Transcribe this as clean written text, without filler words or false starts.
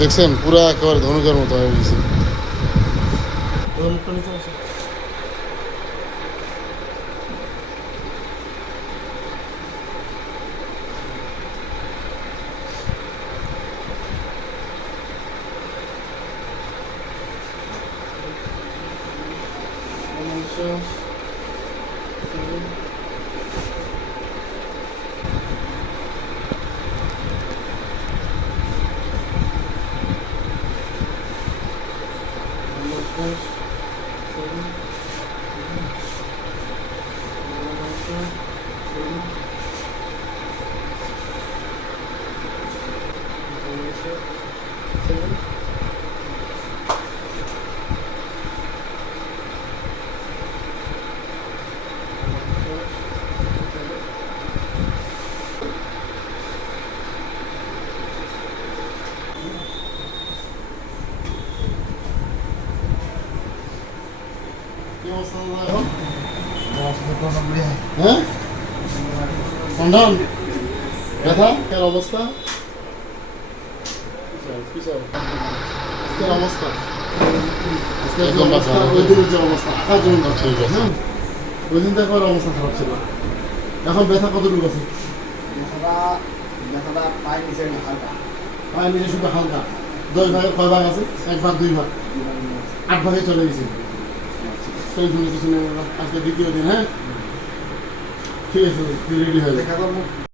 দেখছেন পুরা একেবারে ধনুকের মতো হয়ে গেছে। হ্যাঁ সন্ধান ব্যথা এর অবস্থা অবস্থা ওই দিন তো অবস্থা খারাপ ছিল। এখন ব্যথা কতটুকু আছে? পায়ের নিচে শুধু হালকা। 10 ভাগের কয় ভাগ আছে? 1 ভাগ 2 ভাগ 8 ভাগে চলে গেছে। আজকে দ্বিতীয় দিন। হ্যাঁ ঠিক আছে, রেডি হয়ে যায়।